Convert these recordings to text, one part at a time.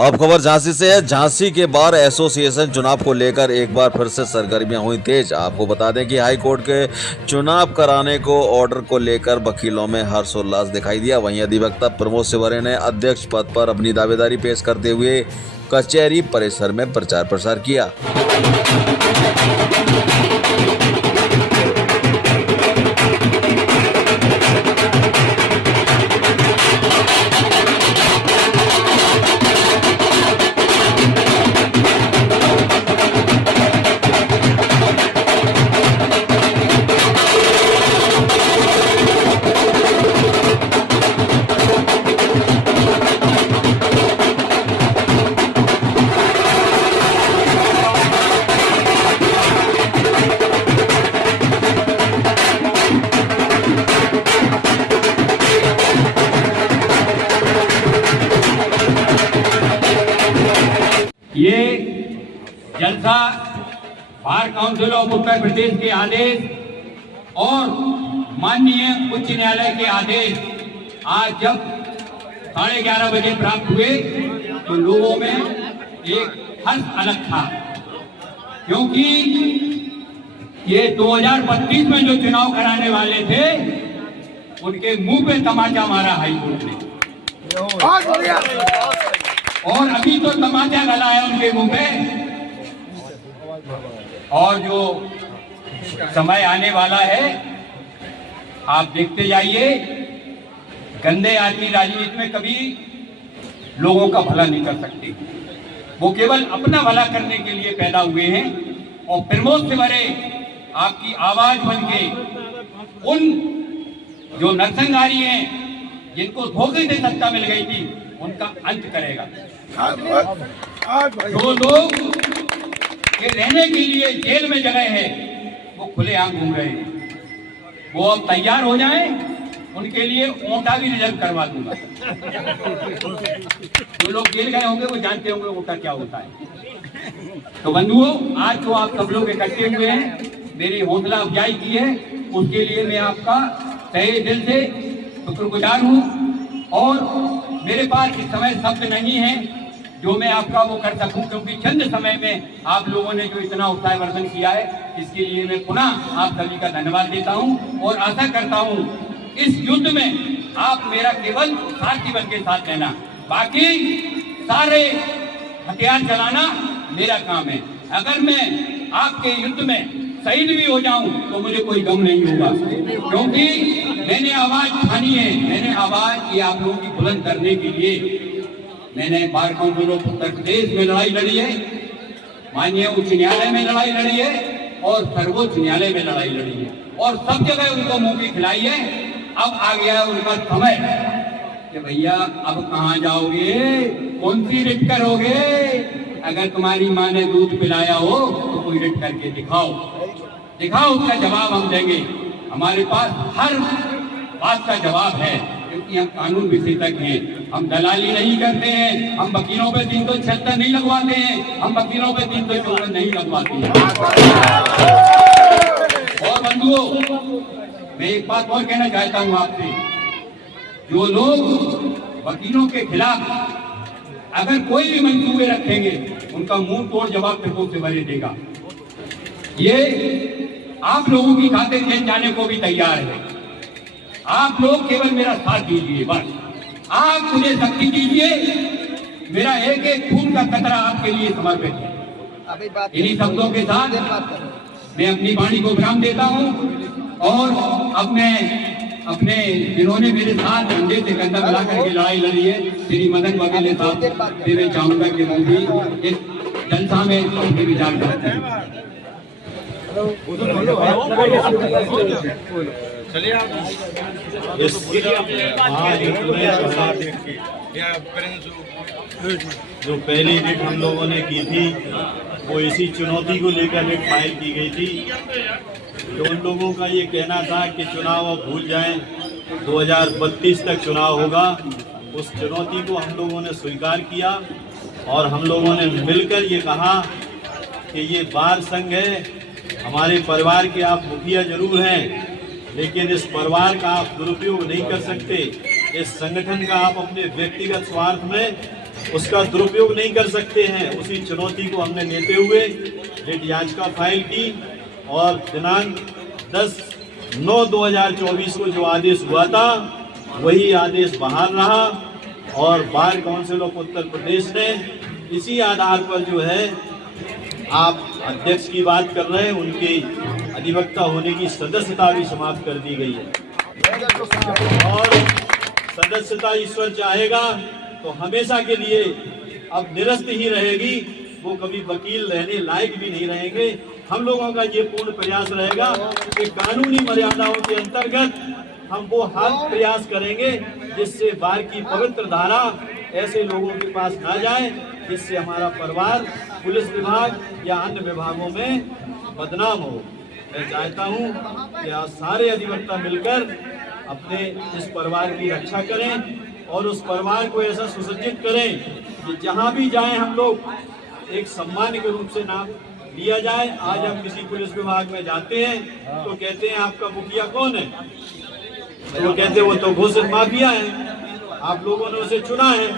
अब खबर झांसी से है। झांसी के बार एसोसिएशन चुनाव को लेकर एक बार फिर से सरगर्मियां हुई तेज। आपको बता दें कि हाई कोर्ट के चुनाव कराने को ऑर्डर को लेकर वकीलों में हर्षोल्लास दिखाई दिया। वहीं अधिवक्ता प्रमोद सिवरे ने अध्यक्ष पद पर अपनी दावेदारी पेश करते हुए कचहरी परिसर में प्रचार प्रसार किया। ये जलसा bar council of Uttar Pradesh के आदेश और माननीय उच्च न्यायालय के आदेश आज जब 11:30 बजे प्राप्त हुए तो लोगों में एक हर्ष अलग था, क्योंकि ये 2032 में जो चुनाव कराने वाले थे उनके मुंह पे तमाचा मारा हाईकोर्ट ने। और अभी तो तमाचा गला है उनके मुंह पे, और जो समय आने वाला है आप देखते जाइए। गंदे आदमी राजनीति में कभी लोगों का भला नहीं कर सकते, वो केवल अपना भला करने के लिए पैदा हुए हैं। और प्रमोद सिवरे आपकी आवाज बनके उन जो नरसंहारी हैं जिनको धोखे से सत्ता मिल गई थी उनका अंत करेगा। जो लोग के रहने के लिए जेल में जगह है वो खुलेआम घूम रहे हैं, वो अब तैयार हो जाएं, उनके लिए ओटा भी रिजर्व करवा दूंगा। जो लोग जेल गए होंगे वो जानते होंगे ओटा क्या होता है। तो बंधुओं, आज तो आप सब लोग इकट्ठे हुए हैं, मेरी हौसला अफजाई की है, उसके लिए मैं आपका तहे दिल से शुक्रगुजार हूँ। और मेरे पास इस समय शब्द नहीं है जो मैं आपका वो कर सकूं, क्योंकि चंद समय में आप लोगों ने जो इतना उत्साह वर्धन किया है, इसके लिए मैं पुनः आप सभी का धन्यवाद देता हूं। और आशा करता हूं इस युद्ध में आप मेरा केवल सारथी बन के साथ रहना, बाकी सारे हथियार चलाना मेरा काम है। अगर मैं आपके युद्ध में शहीद भी हो जाऊं तो मुझे कोई गम नहीं होगा, क्योंकि मैंने आवाज उठानी है। मैंने आवाज ये आप लोगों की बुलंद करने के लिए मैंने bar council of Uttar Pradesh में लड़ाई लड़ी है, माननीय उच्च न्यायालय में लड़ाई लड़ी है और सर्वोच्च न्यायालय में लड़ाई लड़ी है, और सब जगह उनको मुंह की खिलाई है। अब आ गया है उनका समय कि भैया अब कहाँ जाओगे, कौन सी रिट करोगे। अगर तुम्हारी माँ ने दूध पिलाया हो तो कोई रिट करके दिखाओ, उसका जवाब हम देंगे। हमारे पास हर बात का जवाब है, क्योंकि हम कानून विशेषज्ञ हैं। हम दलाली नहीं करते हैं, हम वकीलों पे 376 नहीं लगवाते हैं, हम वकीलों पे 354 नहीं लगवाते हैं। और बंधुओं, मैं एक बात और कहना चाहता हूं आपसे, जो लोग वकीलों के खिलाफ अगर कोई भी मंसूबे रखेंगे उनका मुंह तोड़ जवाब प्रमोद सिवरे देगा। ये आप लोगों की खातिर जेल जाने को भी तैयार है। आप लोग केवल मेरा साथ दीजिए, बस आप मुझे शक्ति दीजिए। मेरा एक एक खून का कतरा आपके लिए समर्पित है। इन्हीं शब्दों के साथ मैं अपनी वाणी को विराम देता हूं। और अब मैं अपने जिन्होंने मेरे साथ कंधे से कंधा मिला करके लड़ाई लड़ी है, श्री मदन वकील साहब से मैं चाहूंगा कि वो भी इस जलसा में अपने विचार करते हैं। जो पहली रिट हम लोगों ने की थी वो इसी चुनौती को लेकर रिट फाइल की गई थी। तो उन लोगों का ये कहना था कि चुनाव अब भूल जाएं, 2032 तक चुनाव होगा। उस चुनौती को हम लोगों ने स्वीकार किया और हम लोगों ने मिलकर ये कहा कि ये बार संघ है, हमारे परिवार के आप मुखिया जरूर हैं, लेकिन इस परिवार का आप दुरुपयोग नहीं कर सकते। इस संगठन का आप अपने व्यक्तिगत स्वार्थ में उसका दुरुपयोग नहीं कर सकते हैं। उसी चुनौती को हमने लेते हुए रिट याचिका फाइल की और दिनांक 10/9/2024 को जो आदेश हुआ था वही आदेश बहाल रहा और bar council of Uttar Pradesh ने इसी आधार पर जो है आप अध्यक्ष की बात कर रहे हैं, उनकी अधिवक्ता होने की सदस्यता भी समाप्त कर दी गई है और सदस्यता ईश्वर चाहेगा तो हमेशा के लिए अब निरस्त ही रहेगी। वो कभी वकील रहने लायक भी नहीं रहेंगे। हम लोगों का ये पूर्ण प्रयास रहेगा कि कानूनी मर्यादाओं के अंतर्गत हम वो हर प्रयास करेंगे जिससे बार की पवित्र धारा ऐसे लोगों के पास ना जाए जिससे हमारा परिवार पुलिस विभाग या अन्य विभागों में बदनाम हो। मैं चाहता हूँ कि आज सारे अधिवक्ता मिलकर अपने इस परिवार की रक्षा करें और उस परिवार को ऐसा सुसज्जित करें कि जहाँ भी जाएं हम लोग एक सम्मान के रूप से नाम लिया जाए। आज हम किसी पुलिस विभाग में जाते हैं तो कहते हैं आपका मुखिया कौन है, तो वो कहते हैं वो तो घोषित माफिया है, आप लोगों ने उसे चुना है।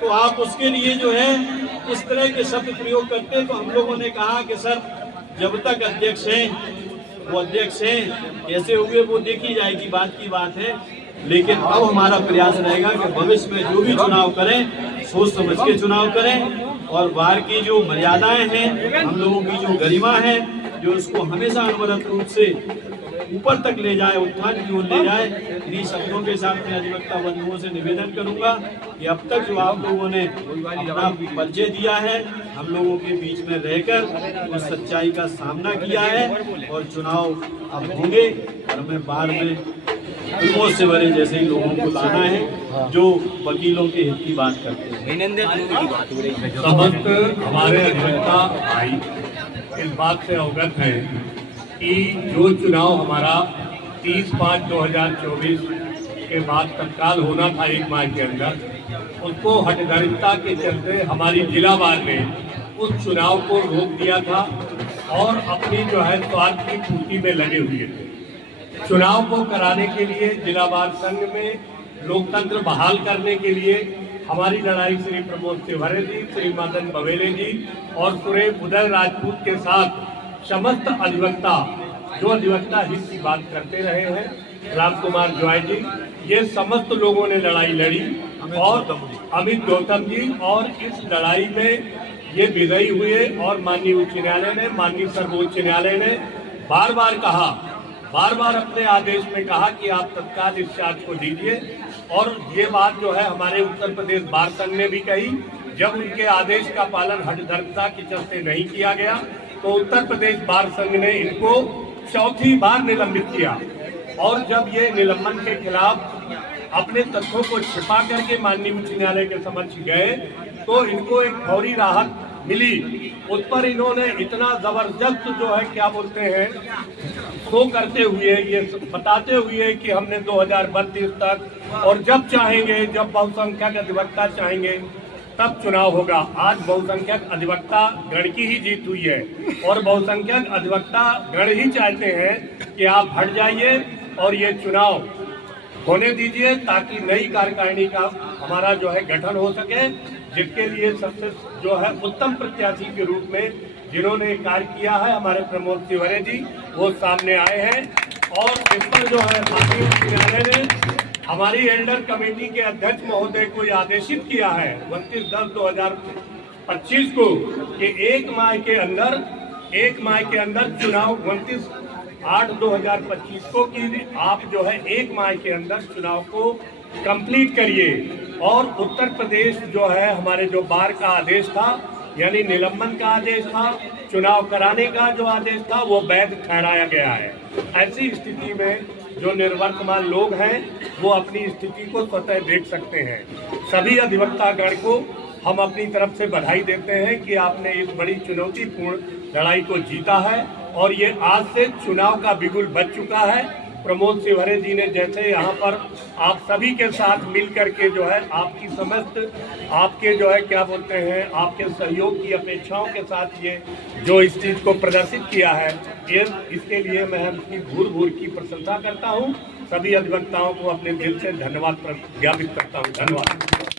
तो आप उसके लिए जो है इस तरह के शब्द प्रयोग करते हैं। तो हम लोगों ने कहा कि सर जब तक अध्यक्ष हैं वो अध्यक्ष हैं, कैसे हुए वो देखी जाएगी, बात की बात है। लेकिन अब हमारा प्रयास रहेगा कि भविष्य में जो भी चुनाव करें सोच समझ के चुनाव करें और बार की जो मर्यादाएं हैं, हम लोगों की जो गरिमा है, जो उसको हमेशा अनवरत रूप से ऊपर तक ले जाए, उत्थान की ओर ले जाए। इन्हीं शब्दों के साथ मैं अधिवक्ता बंधुओं से निवेदन करूंगा कि अब तक जो आप लोगों ने अपना परिचय दिया है, हम लोगों के बीच में रहकर उस सच्चाई का सामना किया है और चुनाव अब होंगे और हमें बाहर में फिल्मों से भरे जैसे ही लोगों को लाना है जो वकीलों के हित की बात करते हैं। समस्त हमारे अधिवक्ता भाई इस बात से अवगत है कि जो चुनाव हमारा 30/5/2024 के बाद तत्काल होना था 1 माह के अंदर, उसको हठधर्मिता के चलते हमारी जिला वार ने उस चुनाव को रोक दिया था और अपनी जो है स्वार्थ की पूर्ति में लगे हुए थे। चुनाव को कराने के लिए जिला वार संघ में लोकतंत्र बहाल करने के लिए हमारी लड़ाई श्री प्रमोद तिवारी जी, श्री मदन बवेले जी और सुरेश उदय राजपूत के साथ समस्त अधिवक्ता जो अधिवक्ता हित की बात करते रहे हैं, राम कुमार जॉय जी, ये समस्त लोगों ने लड़ाई लड़ी और अमित गौतम जी, और इस लड़ाई में ये विजयी हुए और माननीय उच्च न्यायालय ने, माननीय सर्वोच्च न्यायालय ने बार बार अपने आदेश में कहा कि आप तत्काल इस चार्ज को दीजिए। और ये बात जो है हमारे उत्तर प्रदेश बार संघ ने भी कही, जब उनके आदेश का पालन हठधर्मिता के चलते नहीं किया गया तो उत्तर प्रदेश बार संघ ने इनको चौथी बार निलंबित किया। और जब ये निलंबन के खिलाफ अपने तथ्यों को छिपा करके माननीय उच्च न्यायालय के समक्ष गए तो इनको एक फौरी राहत मिली। उस पर इन्होंने इतना जबरदस्त जो है क्या बोलते हैं शो करते हुए, ये बताते हुए कि हमने 2032 तक और जब चाहेंगे, जब बहुसंख्यक अधिवक्ता चाहेंगे तब चुनाव होगा। आज बहुसंख्यक अधिवक्ता गण की ही जीत हुई है और बहुसंख्यक अधिवक्ता गण ही चाहते हैं कि आप हट जाइए और ये चुनाव होने दीजिए ताकि नई कार्यकारिणी का हमारा जो है गठन हो सके, जिसके लिए सबसे जो है उत्तम प्रत्याशी के रूप में जिन्होंने कार्य किया है हमारे प्रमोद तिवारी जी, वो सामने आए हैं। और इस पर जो है माननीय उच्च न्यायालय ने हमारी एल्डर कमेटी के अध्यक्ष महोदय को आदेशित किया है 29/10/2025 को कि एक माह के अंदर चुनाव 29/8/2025 को कि आप जो है 1 माह के अंदर चुनाव को कंप्लीट करिए। और उत्तर प्रदेश जो है हमारे जो बार का आदेश था, यानी निलंबन का आदेश था, चुनाव कराने का जो आदेश था वो वैध ठहराया गया है। ऐसी स्थिति में जो निर्वर्तमान लोग हैं वो अपनी स्थिति को स्वतः देख सकते हैं। सभी अधिवक्ता गण को हम अपनी तरफ से बधाई देते हैं कि आपने इस बड़ी चुनौतीपूर्ण लड़ाई को जीता है और ये आज से चुनाव का बिगुल बज चुका है। प्रमोद तिवारी जी ने जैसे यहाँ पर आप सभी के साथ मिल करके जो है आपकी समस्त आपके जो है क्या बोलते हैं आपके सहयोग की अपेक्षाओं के साथ ये जो इस चीज़ को प्रदर्शित किया है, ये इसके लिए मैं उसकी भूर की प्रशंसा करता हूँ। सभी अधिवक्ताओं को अपने दिल से धन्यवाद ज्ञापित करता हूँ। धन्यवाद।